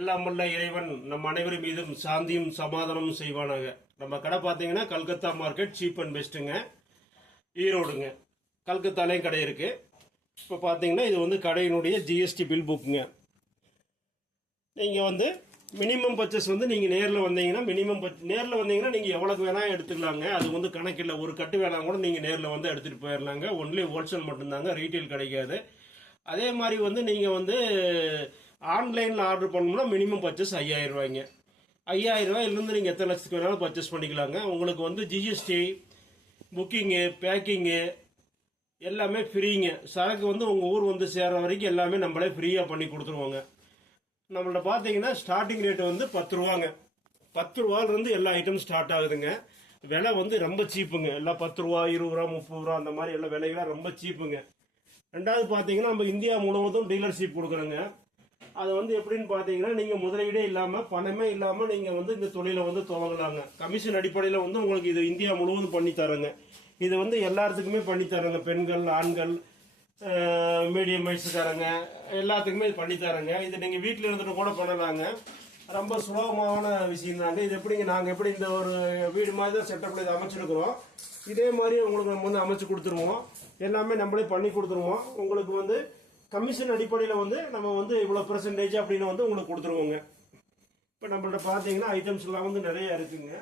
எல்லாம் வல்ல இறைவன் நம் அனைவரும் மீதும் சாந்தியும் சமாதானமும் செய்வானாங்க நம்ம கடை பார்த்தீங்கன்னா கல்கத்தா மார்க்கெட் சீப் அண்ட் பெஸ்ட்டுங்க ஈரோடுங்க கல்கத்தாலேயும் கடை இருக்குது இப்போ பார்த்தீங்கன்னா இது வந்து கடையினுடைய ஜிஎஸ்டி பில் புக்குங்க நீங்கள் வந்து மினிமம் பர்ச்சஸ் வந்து நீங்கள் நேரில் வந்தீங்கன்னா மினிமம் பர்ச் நேரில் வந்தீங்கன்னா நீங்கள் எவ்வளோக்கு வேணால் எடுத்துக்கலாங்க அது வந்து கணக்கில்லை ஒரு கட்டு வேணாம் கூட நீங்கள் நேரில் வந்து எடுத்துகிட்டு போயிடலாங்க ஒன்லி ஹோல்சேல் மட்டும்தாங்க ரீட்டைல் கிடைக்காது அதே மாதிரி வந்து நீங்கள் வந்து ஆன்லைனில் ஆர்டர் பண்ணோம்னா மினிமம் பர்ச்சேஸ் ஐயாயிரம் ரூபாய்ங்க ஐயாயிரம் ரூபாயிலிருந்து நீங்கள் எத்தனை லட்சத்துக்கு வேணாலும் பர்ச்சேஸ் பண்ணிக்கலாங்க உங்களுக்கு வந்து ஜிஎஸ்டி புக்கிங்கு பேக்கிங்கு எல்லாமே ஃப்ரீங்க சரக்கு வந்து உங்கள் ஊர் வந்து சேர்கிற வரைக்கும் எல்லாமே நம்மளே ஃப்ரீயாக பண்ணி கொடுத்துருவோங்க நம்மள்ட பார்த்தீங்கன்னா ஸ்டார்டிங் ரேட்டு வந்து பத்து ரூபாங்க பத்து ரூபாலேருந்து எல்லா ஐட்டமும் ஸ்டார்ட் ஆகுதுங்க விலை வந்து ரொம்ப சீப்புங்க எல்லாம் பத்து ரூபா இருபது ரூபா முப்பது ரூபா அந்த மாதிரி எல்லா விலைகளாக ரொம்ப சீப்புங்க ரெண்டாவது பார்த்தீங்கன்னா நம்ம இந்தியா முழுவதும் டீலர்ஷிப் கொடுக்குறோங்க அது வந்து எப்படின்னு பார்த்தீங்கன்னா நீங்கள் முதலீடே இல்லாமல் பணமே இல்லாமல் நீங்கள் வந்து இந்த தொழிலை வந்து துவங்கலாங்க கமிஷன் அடிப்படையில் வந்து உங்களுக்கு இது இந்தியா முழுவதும் பண்ணித்தரங்க இது வந்து எல்லாத்துக்குமே பண்ணித்தரங்க பெண்கள் ஆண்கள் மீடியம் வயசுக்காரங்க எல்லாத்துக்குமே இது பண்ணித்தரங்க இது நீங்கள் வீட்டில் இருந்துட்டு கூட பண்ணலாங்க ரொம்ப சுலபமான விஷயம் தாங்க இது எப்படிங்க நாங்கள் எப்படி இந்த ஒரு வீடு மாதிரி தான் செட்டப்பில் இதை அமைச்சிருக்கிறோம் இதே மாதிரி உங்களுக்கு நம்ம வந்து அமைச்சு கொடுத்துருவோம் எல்லாமே நம்மளே பண்ணி கொடுத்துருவோம் உங்களுக்கு வந்து கமிஷன் அடிப்படையில் வந்து நம்ம வந்து இவ்வளோ பெர்சன்டேஜ் அப்படின்னு வந்து உங்களுக்கு கொடுத்துருவோங்க இப்போ நம்மள்ட்ட பார்த்தீங்கன்னா ஐட்டம்ஸ்லாம் வந்து நிறையா இருக்குங்க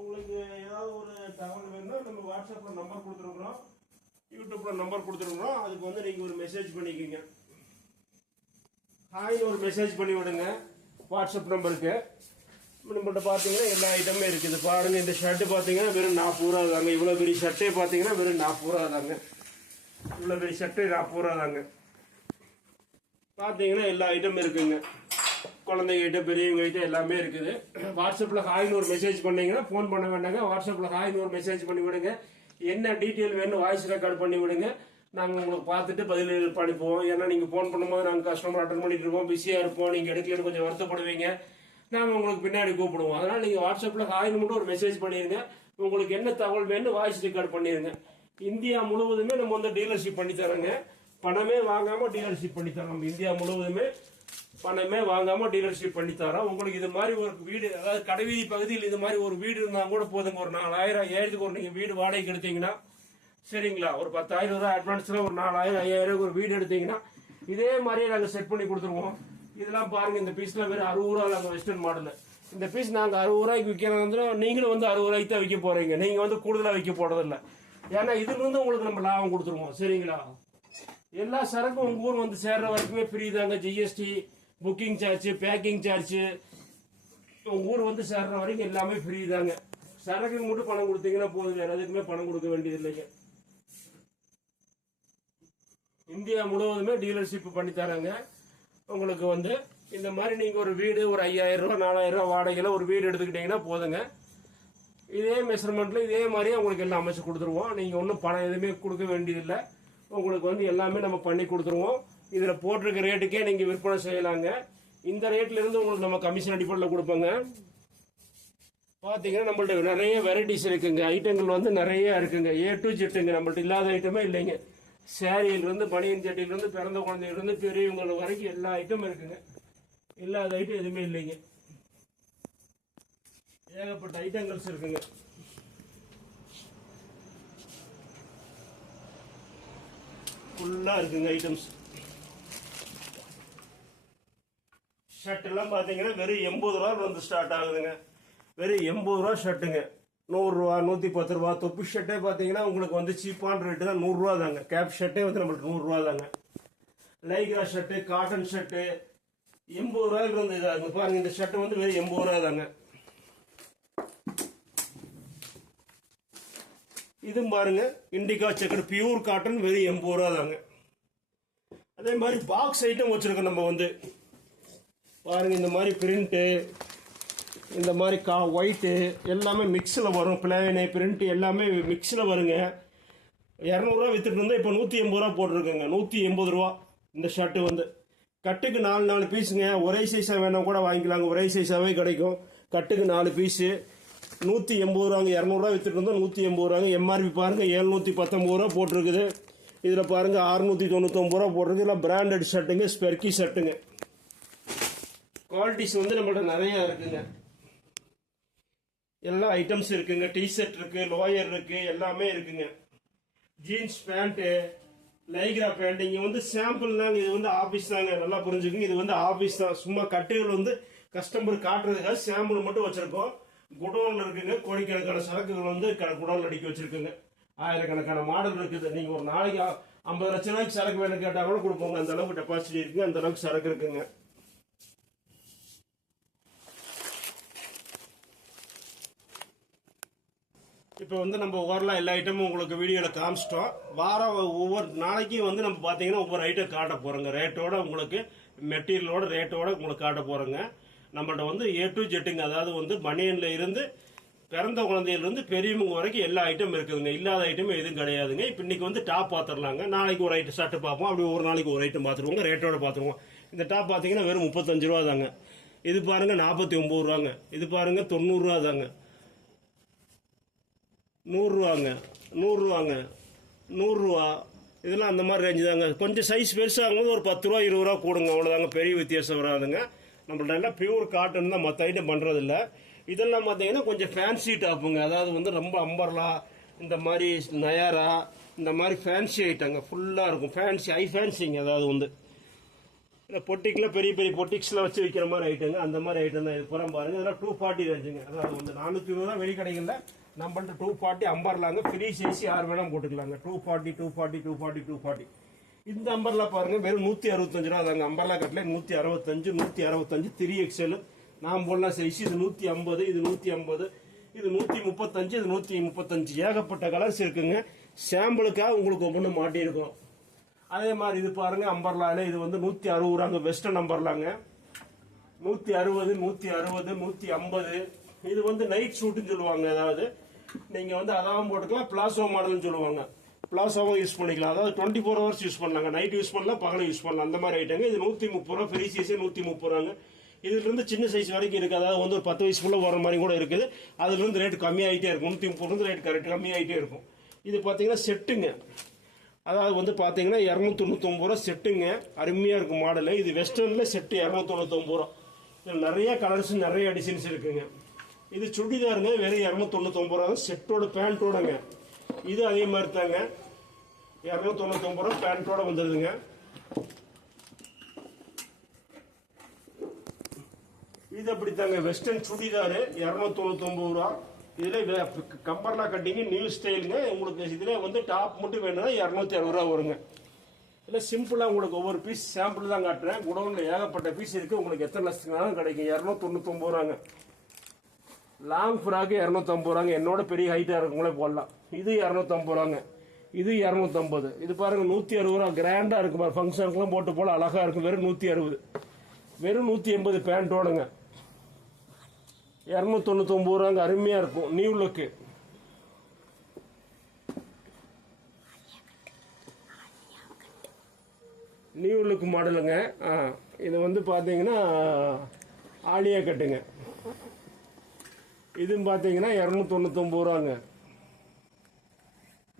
உங்களுக்கு ஏதாவது ஒரு தகவல் வேணும்னா நம்ம வாட்ஸ்அப்பில் நம்பர் கொடுத்துருக்குறோம் யூடியூப்பில் நம்பர் கொடுத்துருக்குறோம் அதுக்கு வந்து நீங்கள் ஒரு மெசேஜ் பண்ணிக்கோங்க ஹாய்னு ஒரு மெசேஜ் பண்ணி விடுங்க வாட்ஸ்அப் நம்பருக்கு நம்மள்ட்ட பார்த்தீங்கன்னா எல்லா ஐட்டமே இருக்குது பாருங்கள் இந்த ஷர்ட்டு பார்த்தீங்கன்னா வெறும் நாற்பது ரூபா தாங்க இவ்வளோ பெரிய ஷர்ட்டே பார்த்தீங்கன்னா வெறும் நாற்பது ரூபா தாங்க இவ்வளோ பெரிய ஷர்ட்டு நாற்பது ரூபா தாங்க பார்த்தீங்கன்னா எல்லா ஐட்டமும் இருக்குங்க குழந்தைகிட்ட பெரியவங்ககிட்ட எல்லாமே இருக்குது வாட்ஸ்அப்பில் ஹாய்னு ஒரு மெசேஜ் பண்ணீங்கன்னா ஃபோன் பண்ண வேண்டாங்க வாட்ஸ்அப்பில் ஹாய்னு ஒரு மெசேஜ் பண்ணி விடுங்க என்ன டீட்டெயில் வேணும் வாய்ஸ் ரெக்கார்ட் பண்ணி விடுங்க நாங்கள் உங்களுக்கு பார்த்துட்டு பதில் அனுப்புவோம் ஏன்னா நீங்கள் ஃபோன் பண்ணும்போது நாங்கள் கஸ்டமர் அட்டன் பண்ணிட்டு இருப்போம் பிஸியாக இருப்போம் நீங்கள் எடுக்கலன்னு கொஞ்சம் வருத்தப்படுவீங்க நாங்கள் உங்களுக்கு பின்னாடி கூப்பிடுவோம் அதனால் நீங்கள் வாட்ஸ்அப்பில் ஹாய்னு மட்டும் ஒரு மெசேஜ் பண்ணிடுங்க உங்களுக்கு என்ன தகவல் வேணும் வாய்ஸ் ரெக்கார்ட் பண்ணிடுங்க இந்தியா முழுவதுமே நம்ம வந்து டீலர்ஷிப் பண்ணி தரோங்க பணமே வாங்காமல் டீலர்ஷிப் பண்ணித்தரோம் தரோம் இந்தியா முழுவதுமே பணமே வாங்காமல் டீலர்ஷிப் தரோம் உங்களுக்கு இது மாதிரி ஒரு வீடு அதாவது கடைவீதி பகுதியில் இது மாதிரி ஒரு வீடு இருந்தால் கூட போதுங்க ஒரு நாலாயிரம் ஏழுக்கு ஒரு நீங்கள் வீடு வாடகைக்கு எடுத்தீங்கன்னா சரிங்களா ஒரு பத்தாயிரம் ரூபாய் அட்வான்ஸில் ஒரு நாலாயிரம் ஐயாயிரம் ஒரு வீடு எடுத்தீங்கன்னா இதே மாதிரியே நாங்கள் செட் பண்ணி கொடுத்துருவோம் இதெல்லாம் பாருங்க இந்த பீஸ்லாம் வெறும் அறுபது ரூபா நாங்கள் வெஸ்டர்ன் மாடல் இந்த பீஸ் நாங்கள் அறுபது ரூபாய்க்கு விற்கிறோம்னா நீங்களும் வந்து அறுபது ரூபாய்க்கு தான் விற்க போறீங்க நீங்கள் வந்து கூடுதலாக விற்க போறதில்ல ஏன்னா இதுலேருந்து உங்களுக்கு நம்ம லாபம் கொடுத்துருவோம் சரிங்களா எல்லா சரக்கும் உங்க ஊர் வந்து சேர்ற வரைக்குமே ஃப்ரீ தாங்க GST booking charge packing charge உங்க ஊர் வந்து சேர்ற வரைக்கும் எல்லாமே ஃப்ரீ தாங்க மட்டும் பணம் கொடுத்தீங்கன்னா போதும் வேற எதுக்குமே பணம் கொடுக்க வேண்டியது இல்லைங்க இந்தியா முழுவதுமே டீலர்ஷிப் பண்ணி தராங்க உங்களுக்கு வந்து இந்த மாதிரி நீங்க ஒரு வீடு ஒரு ஐயாயிரம் ரூபா நாலாயிரம் ரூபா வாடகையில ஒரு வீடு எடுத்துக்கிட்டீங்கன்னா போதுங்க இதே மெஷர்மெண்ட்ல இதே மாதிரி உங்களுக்கு எல்லாம் அமைச்சு கொடுத்துருவோம் நீங்க ஒன்றும் பணம் எதுவுமே கொடுக்க வேண்டியதில்லை உங்களுக்கு வந்து எல்லாமே நம்ம பண்ணி கொடுத்துருவோம் இதில் போட்டிருக்க ரேட்டுக்கே நீங்கள் விற்பனை செய்யலாங்க இந்த ரேட்லேருந்து உங்களுக்கு நம்ம கமிஷன் அடிப்படையில் கொடுப்போங்க பார்த்தீங்கன்னா நம்மள்ட்ட நிறைய வெரைட்டிஸ் இருக்குங்க ஐட்டங்கள் வந்து நிறைய இருக்குங்க ஏ டு ஜெட்டுங்க நம்மள்ட்ட இல்லாத ஐட்டமே இல்லைங்க சேரீயிலிருந்து பனியன் சட்டியிலிருந்து பிறந்த குழந்தைகள்லேருந்து பெரியவங்க வரைக்கும் எல்லா ஐட்டமும் இருக்குங்க இல்லாத ஐட்டம் எதுவுமே இல்லைங்க ஏகப்பட்ட ஐட்டங்கள்ஸ் இருக்குங்க ஃபுல்லாக இருக்குங்க ஐட்டம்ஸ் ஷர்ட்டெல்லாம் பார்த்தீங்கன்னா வெறும் எண்பது ரூபா வந்து ஸ்டார்ட் ஆகுதுங்க வெறும் எண்பது ரூபா ஷர்ட்டுங்க நூறுரூவா நூற்றி பத்து ரூபா தொப்பு ஷர்ட்டே பார்த்தீங்கன்னா உங்களுக்கு வந்து சீப்பான ரேட்டு தான் நூறுரூவா தாங்க கேப் ஷர்ட்டே வந்து நம்மளுக்கு நூறுரூவா தாங்க லைக்ரா ஷர்ட்டு காட்டன் ஷர்ட்டு எண்பது ரூபாய்க்கு வந்து இதாகுங்க பாருங்க இந்த ஷர்ட்டு வந்து வெறும் எண்பது ரூபா தாங்க இதுவும் பாருங்க இண்டிகா செக்கர் பியூர் காட்டன் வெறும் எண்பது ரூபா தாங்க அதே மாதிரி பாக்ஸ் ஐட்டம் வச்சுருக்கோம் நம்ம வந்து பாருங்கள் இந்த மாதிரி பிரிண்ட்டு இந்த மாதிரி கா ஒயிட்டு எல்லாமே மிக்ஸில் வரும் பிளானு பிரிண்ட்டு எல்லாமே மிக்ஸில் வருங்க இரநூறுவா விற்றுட்டு இருந்தால் இப்போ நூற்றி எண்பது ரூபா போட்டிருக்குங்க நூற்றி எண்பது ரூபா இந்த ஷர்ட்டு வந்து கட்டுக்கு நாலு நாலு பீஸுங்க ஒரே சைஸாக வேணால் கூட வாங்கிக்கலாங்க ஒரே சைஸாகவே கிடைக்கும் கட்டுக்கு நாலு பீஸு நூற்றி எண்பது ரூபாங்க இரநூறுவா விற்றுட்டு இருந்தால் நூற்றி எண்பது ரூபாங்க எம்ஆர்பி பாருங்கள் ஏழ்நூற்றி பத்தொம்பது ரூபா போட்டிருக்குது இதில் பாருங்க அறுநூற்றி தொண்ணூத்தொம்பது ரூபா போடுறது இல்லை பிராண்டட் ஷர்ட்டுங்க ஸ்பெர்க்கி ஷர்ட்டுங்க குவாலிட்டிஸ் வந்து நம்மள்ட்ட நிறையா இருக்குங்க எல்லா ஐட்டம்ஸ் இருக்குங்க டிஷர்ட் இருக்குது லோயர் இருக்குது எல்லாமே இருக்குங்க ஜீன்ஸ் பேண்ட்டு லைக்ரா பேண்ட் இங்கே வந்து சாம்பிள் தாங்க இது வந்து ஆஃபீஸ் தாங்க நல்லா புரிஞ்சுக்குங்க இது வந்து ஆஃபீஸ் தான் சும்மா கட்டைகள் வந்து கஸ்டமர் காட்டுறதுக்காக சாம்பிள் மட்டும் வச்சுருக்கோம் குடோனில் இருக்குங்க கோடிக்கணக்கான சரக்குகள் வந்து குடோனில் அடிக்க வச்சுருக்குங்க ஆயிரக்கணக்கான மாடல் இருக்குது நீங்கள் ஒரு நாளைக்கு ஐம்பது லட்ச ரூபாய்க்கு சரக்கு வேணும் கேட்டால் கூட கொடுப்போங்க அந்த அளவுக்கு டெபாசிட் இருக்கு அந்த அளவுக்கு சரக்கு இருக்குங்க இப்போ வந்து நம்ம ஓவரலாக எல்லா ஐட்டமும் உங்களுக்கு வீடியோவில் காமிச்சிட்டோம் வாரம் ஒவ்வொரு நாளைக்கும் வந்து நம்ம பார்த்தீங்கன்னா ஒவ்வொரு ஐட்டம் காட்ட போகிறோங்க ரேட்டோட உங்களுக்கு மெட்டீரியலோட ரேட்டோட உங்களுக்கு காட்ட போறோங்க நம்மள்ட்ட வந்து ஏ டு ஜெட்டுங்க அதாவது வந்து பனியனில் இருந்து பிறந்த குழந்தையிலிருந்து பெரியவங்க வரைக்கும் எல்லா ஐட்டமும் இருக்குதுங்க இல்லாத ஐட்டமும் எதுவும் கிடையாதுங்க இப்போ இன்னைக்கு வந்து டாப் பார்த்துடலாங்க நாளைக்கு ஒரு ஐட்டம் ஷர்ட்டு பார்ப்போம் அப்படி ஒரு நாளைக்கு ஒரு ஐட்டம் பார்த்துருவோங்க ரேட்டோட பார்த்துருவோம் இந்த டாப் பார்த்தீங்கன்னா வெறும் முப்பத்தஞ்சு ரூபா தாங்க இது பாருங்க நாற்பத்தி ஒம்பது ரூபாங்க இது பாருங்க தொண்ணூறுரூவா தாங்க நூறுரூவாங்க நூறுரூவாங்க நூறுரூவா இதெல்லாம் அந்த மாதிரி ரேஞ்சு தாங்க கொஞ்சம் சைஸ் பெருசாகும்போது ஒரு பத்து ரூபா இருபது ரூபா கூடுங்க அவ்வளோதாங்க பெரிய வித்தியாசம் வராதுங்க நம்மள்ட்ட எல்லாம் பியூர் காட்டன் தான் மற்ற ஐட்டம் பண்ணுறதில்ல இதெல்லாம் பார்த்தீங்கன்னா கொஞ்சம் ஃபேன்சி டாப்புங்க அதாவது வந்து ரொம்ப அம்பர்லா இந்த மாதிரி நயாரா இந்த மாதிரி ஃபேன்சி ஐட்டங்க ஃபுல்லாக இருக்கும் ஃபேன்சி ஐ ஃபேன்சிங்க அதாவது வந்து இல்லை பொட்டிக்கில் பெரிய பெரிய பொட்டிக்ஸ்லாம் வச்சு விற்கிற மாதிரி ஐட்டங்க அந்த மாதிரி ஐட்டம் தான் இது புறம் பாருங்கள் இதெல்லாம் டூ ஃபார்ட்டி ரேஞ்சுங்க அதாவது வந்து நானூற்றி இருபது தான் வெளிக்கடைகளில் நம்மள்ட்ட டூ ஃபார்ட்டி அம்பர்லாங்க ஃப்ரீ சைஸ் யார் வேணாலும் போட்டுக்கலாங்க two forty two forty two forty two forty இந்த அம்பர்லா பாருங்கள் வெறும் நூற்றி அறுபத்தஞ்சு ரூபா அதாங்க அம்பர்லா கட்டில் நூற்றி அறுபத்தஞ்சு நூற்றி அறுபத்தஞ்சு த்ரீ எக்ஸ்எல் நான் போடலாம் சைஸ் இது நூற்றி ஐம்பது இது நூற்றி ஐம்பது இது நூற்றி முப்பத்தஞ்சு இது நூற்றி முப்பத்தஞ்சு ஏகப்பட்ட கலர்ஸ் இருக்குங்க சாம்பிளுக்காக உங்களுக்கு ஒவ்வொன்றும் மாட்டியிருக்கோம் அதே மாதிரி இது பாருங்க அம்பர்லால இது வந்து நூற்றி அறுபது ரூபாங்க வெஸ்டர்ன் அம்பர்லாங்க நூற்றி அறுபது நூற்றி அறுபது நூற்றி ஐம்பது இது வந்து நைட் ஷூட்டுன்னு சொல்லுவாங்க அதாவது நீங்கள் வந்து அதாவும் போட்டுக்கலாம் பிளாசோ மாடல்னு சொல்லுவாங்க பிளாசோவும் யூஸ் பண்ணிக்கலாம் அதாவது டுவெண்ட்டி ஃபோர் ஹவர்ஸ் யூஸ் பண்ணலாங்க நைட் யூஸ் பண்ணலாம் பகலும் யூஸ் பண்ணலாம் அந்த மாதிரி ஐட்டங்க இது நூற்றி முப்பது ரூபா ஃப்ரீ சீசன் நூற்றி முப்பது ரூபாங்க இதுலேருந்து சின்ன சைஸ் வரைக்கும் இருக்குது அதாவது வந்து ஒரு பத்து வயசுக்குள்ளே வர மாதிரி கூட இருக்குது அதுலேருந்து ரேட் கம்மியாகிட்டே இருக்கும் நூற்றி முப்பதுலேருந்து ரேட் கரெக்ட் கம்மியாகிட்டே இருக்கும் இது பார்த்தீங்கன்னா செட்டுங்க அதாவது வந்து பார்த்தீங்கன்னா இரநூத்தொண்ணூத்தொம்பது ரூபா செட்டுங்க அருமையாக இருக்கும் மாடல் இது வெஸ்டர்னில் செட்டு இரநூத்தொண்ணூத்தொம்பது ரூபா இதில் நிறைய கலர்ஸ் நிறைய அடிஷன்ஸ் இருக்குங்க இது சுடிதாருங்க வெறும் இரநூத்தொண்ணூத்தொம்பது ரூபா செட்டோட பேண்ட்டோடங்க இது அதே மாதிரி தாங்க இரநூத்தொண்ணூத்தொம்பது ரூபா பேண்ட்டோட வந்துடுதுங்க இது அப்படித்தாங்க வெஸ்டர்ன் சுடிதாரு இரநூத்தி தொண்ணூத்தொம்பது ரூபா இதில் கம்பர்லா கட்டிங்க நியூ ஸ்டைலுங்க உங்களுக்கு இதில் வந்து டாப் மட்டும் வேணும்னா இரநூத்தி அறுபது ரூபா வருங்க இல்லை சிம்பிளாக உங்களுக்கு ஒவ்வொரு பீஸ் சாம்பிள் தான் காட்டுறேன் குடவுனில் ஏகப்பட்ட பீஸ் இருக்குது உங்களுக்கு எத்தனை லட்சத்துனாலும் கிடைக்கும் இரநூத்தி தொண்ணூத்தொம்பது ரூபாங்க லாங் ஃப்ராக்கு இரநூத்தம்பது ரூபாங்க என்னோட பெரிய ஹைட்டாக இருக்கவங்களே போடலாம் இது இரநூத்தம்பது ரூபாங்க இது இரநூத்தம்பது இது பாருங்கள் நூற்றி அறுபது ரூபா கிராண்டாக இருக்கும் பாரு ஃபங்க்ஷனுக்குலாம் போட்டு போல் அழகாக இருக்கும் வெறும் நூற்றி அறுபது வெறும் நூற்றி எண்பது பேண்ட்டோடுங்க இரநூத்தொண்ணூத்தொம்பது ரூபாங்க அருமையாக இருக்கும் நியூ லுக்கு நியூ லுக்கு மாடலுங்க ஆ இது வந்து பார்த்தீங்கன்னா ஆலியா கட்டுங்க இதுன்னு பார்த்தீங்கன்னா இரநூத்தொண்ணூத்தொம்பது ரூபாங்க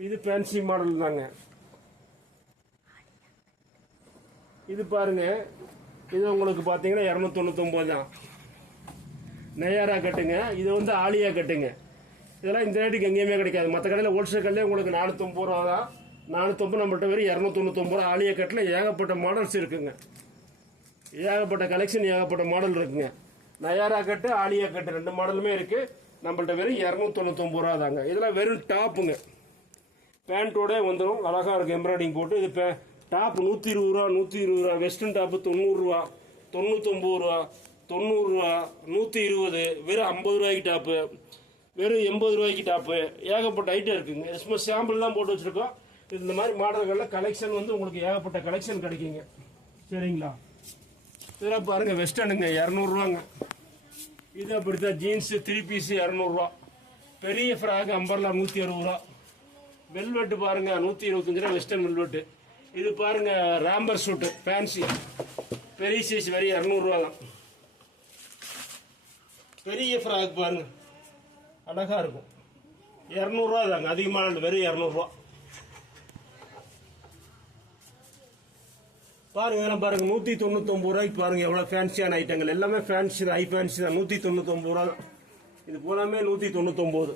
இது ஃபேன்சி மாடல் தாங்க இது பாருங்க இது உங்களுக்கு பார்த்தீங்கன்னா இரநூத்தொண்ணூத்தொம்பது தான் நயாரா கட்டுங்க இது வந்து ஆலியா கட்டுங்க இதெல்லாம் இந்த ரேட்டுக்கு எங்கேயுமே கிடைக்காது மற்ற கடையில் ஹோல்சேல் கடையில் உங்களுக்கு நானூற்றம்பது ரூபா தான் நானூற்றம்பது நம்மள்கிட்ட வெறும் இரநூத்தொண்ணூத்தொம்பது ரூபா ஆலியா கட்டில் ஏகப்பட்ட மாடல்ஸ் இருக்குங்க ஏகப்பட்ட கலெக்ஷன் ஏகப்பட்ட மாடல் இருக்குங்க நயாரா கட்டு ஆலியா கட்டு ரெண்டு மாடலுமே இருக்குது நம்மள்கிட்ட வெறும் இரநூத்தொண்ணூத்தொம்பது ரூபா தாங்க இதெல்லாம் வெறும் டாப்புங்க பேண்ட்டோட வந்துடும் அழகாக இருக்கும் எம்ப்ராய்டிங் போட்டு இது பே டாப் நூற்றி இருபது ரூபா நூற்றி இருபது ரூபா வெஸ்டர்ன் டாப்பு தொண்ணூறுரூவா தொண்ணூற்றொம்பது ரூபா தொண்ணூறுரூவா நூற்றி இருபது வெறும் ஐம்பது ரூபாய்க்கு டாப்பு வெறும் எண்பது ரூபாய்க்கு டாப்பு ஏகப்பட்ட ஐட்டம் இருக்குங்க சும்மா சாம்பிள் தான் போட்டு வச்சுருக்கோம் இந்த மாதிரி மாடல்களில் கலெக்ஷன் வந்து உங்களுக்கு ஏகப்பட்ட கலெக்ஷன் கிடைக்குங்க சரிங்களா இதில் பாருங்கள் வெஸ்டர்னுங்க இரநூறுவாங்க இது அப்படி தான் ஜீன்ஸு த்ரீ பீஸு இரநூறுவா பெரிய ஃப்ராக் அம்பர்லா நூற்றி அறுபது ரூபா வெல்வெட்டு பாருங்கள் நூற்றி இருபத்தஞ்சி ரூபா வெஸ்டர்ன் வெல்வெட்டு இது பாருங்கள் ராம்பர் சூட்டு ஃபேன்சி பெரிய சைஸ் வரி இரநூறுவா தான் பெரிய ஃப்ராக் பாருங்க அழகாக இருக்கும் இரநூறுவா தாங்க அதிகமான வெறும் இரநூறுவா பாருங்க நான் பாருங்க நூற்றி தொண்ணூத்தொம்பது ரூபாய்க்கு பாருங்க எவ்வளோ ஃபேன்சியான ஐட்டங்கள் எல்லாமே ஃபேன்சி ஹை ஃபேன்சி தான் நூற்றி தொண்ணூத்தொம்பது ரூபா தான் இது பூராமே நூற்றி தொண்ணூத்தொம்பது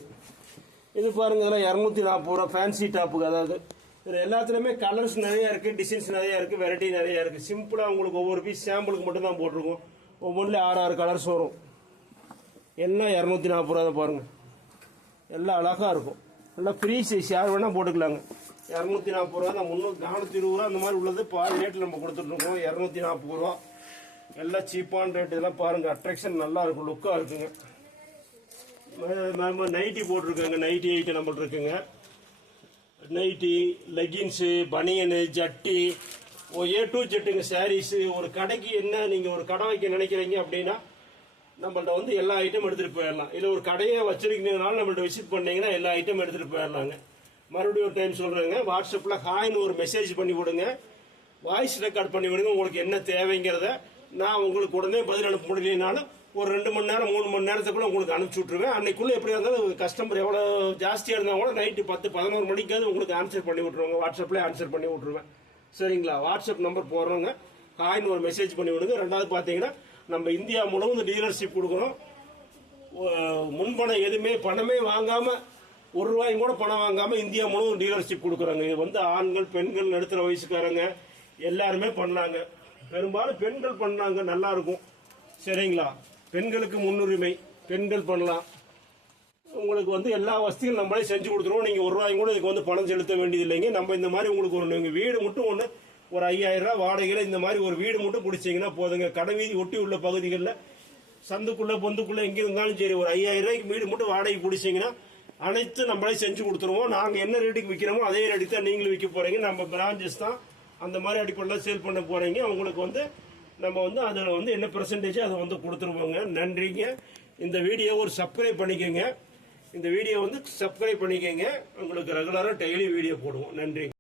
இது பாருங்க இதெல்லாம் இரநூத்தி நாற்பது ரூபா ஃபேன்சி டாப்புக்கு அதாவது இது எல்லாத்துலேயுமே கலர்ஸ் நிறையா இருக்குது டிசைன்ஸ் நிறையா இருக்குது வெரைட்டி நிறையா இருக்குது சிம்பிளாக உங்களுக்கு ஒவ்வொரு பீஸ் சாம்பிளுக்கு மட்டும் தான் போட்டிருக்கோம் ஒவ்வொன்றிலே ஆறு ஆறு கலர்ஸ் வரும் எல்லாம் இரநூத்தி நாற்பது ரூபா தான் பாருங்கள் எல்லாம் அழகாக இருக்கும் நல்லா ஃப்ரீ சைஸ் யார் வேணால் போட்டுக்கலாங்க இரநூத்தி நாற்பது ரூபா தான் முந்நூறு நானூற்றி இருபது ரூபா அந்த மாதிரி உள்ளது பாதி ரேட்டில் நம்ம கொடுத்துட்ருக்கோம் இரநூத்தி நாற்பது ரூபா எல்லாம் சீப்பான ரேட் இதெல்லாம் பாருங்கள் அட்ராக்ஷன் நல்லா இருக்கும் லுக்காக இருக்குங்க நம்ம நைட்டி போட்டிருக்கோங்க நைட்டி ஐட்டம் நம்மள்ட்ட இருக்குங்க நைட்டி லெகின்ஸு பனியனு ஜட்டி ஏ டூ ஜெட்டுங்க சாரீஸு ஒரு கடைக்கு என்ன நீங்கள் ஒரு கடை வைக்க நினைக்கிறீங்க அப்படின்னா நம்மள்ட்ட வந்து எல்லா ஐட்டம் எடுத்துகிட்டு போயிடலாம் இல்லை ஒரு கடையை வச்சுருக்கீங்கனால நம்மள்ட்ட விசிட் பண்ணிங்கன்னா எல்லா ஐட்டம் எடுத்துகிட்டு போயிடலாங்க மறுபடியும் ஒரு டைம் சொல்கிறேங்க வாட்ஸ்அப்பில் ஹாய்னு ஒரு மெசேஜ் பண்ணி விடுங்க வாய்ஸ் ரெக்கார்ட் பண்ணி விடுங்க உங்களுக்கு என்ன தேவைங்கிறத நான் உங்களுக்கு உடனே பதில் அனுப்ப முடியலனாலும் ஒரு ரெண்டு மணி நேரம் மூணு மணி நேரத்துக்குள்ள உங்களுக்கு அனுப்பிச்சி விட்ருவேன் அன்னைக்குள்ளே எப்படி இருந்தாலும் கஸ்டமர் எவ்வளோ ஜாஸ்தியாக இருந்தால் கூட நைட்டு பத்து பதினோரு மணிக்காவது உங்களுக்கு ஆன்சர் பண்ணி விட்ருவாங்க வாட்ஸ்அப்பில் ஆன்சர் பண்ணி விட்ருவேன் சரிங்களா வாட்ஸ்அப் நம்பர் போடுறவங்க காயின் ஒரு மெசேஜ் பண்ணி விடுங்க ரெண்டாவது பார்த்தீங்கன்னா நம்ம இந்தியா முழுவதும் டீலர்ஷிப் கொடுக்குறோம் முன்பணம் எதுவுமே பணமே வாங்காமல் ஒரு ரூபாயும் கூட பணம் வாங்காமல் இந்தியா முழுவதும் டீலர்ஷிப் கொடுக்குறாங்க இது வந்து ஆண்கள் பெண்கள் நடுத்தர வயசுக்காரங்க எல்லாருமே பண்ணாங்க பெரும்பாலும் பெண்கள் பண்ணாங்க நல்லா இருக்கும் சரிங்களா பெண்களுக்கு முன்னுரிமை பெண்கள் பண்ணலாம் உங்களுக்கு வந்து எல்லா வசதியும் நம்மளே செஞ்சு கொடுத்துருவோம் நீங்கள் ஒரு ரூபாயும் கூட இதுக்கு வந்து பணம் செலுத்த வேண்டியது இல்லைங்க நம்ம இந்த மாதிரி உங்களுக்கு ஒன்று வீடு மட்டும் ஒன்று ஒரு ஐயாயிரம் ரூபாய் வாடகையில் இந்த மாதிரி ஒரு வீடு மட்டும் பிடிச்சிங்கன்னா போதுங்க கடை வீதி ஒட்டி உள்ள பகுதிகளில் சந்துக்குள்ளே பொந்துக்குள்ளே எங்கே இருந்தாலும் சரி ஒரு ஐயாயிரம் ரூபாய்க்கு வீடு மட்டும் வாடகை பிடிச்சிங்கன்னா அனைத்து நம்மளே செஞ்சு கொடுத்துருவோம் நாங்கள் என்ன ரேட்டுக்கு விற்கிறோமோ அதே ரேட்டுக்கு தான் நீங்களும் விற்க போகிறீங்க நம்ம பிரான்ச்சஸ் தான் அந்த மாதிரி அடிப்படையில் சேல் பண்ண போகிறீங்க அவங்களுக்கு வந்து நம்ம வந்து அதில் வந்து என்ன பெர்சன்டேஜ் அதை வந்து கொடுத்துருவோங்க நன்றிங்க இந்த வீடியோ ஒரு சப்ஸ்கிரைப் பண்ணிக்கோங்க இந்த வீடியோ வந்து சப்ஸ்கிரைப் பண்ணிக்கோங்க உங்களுக்கு ரெகுலராக டெய்லி வீடியோ போடுவோம் நன்றிங்க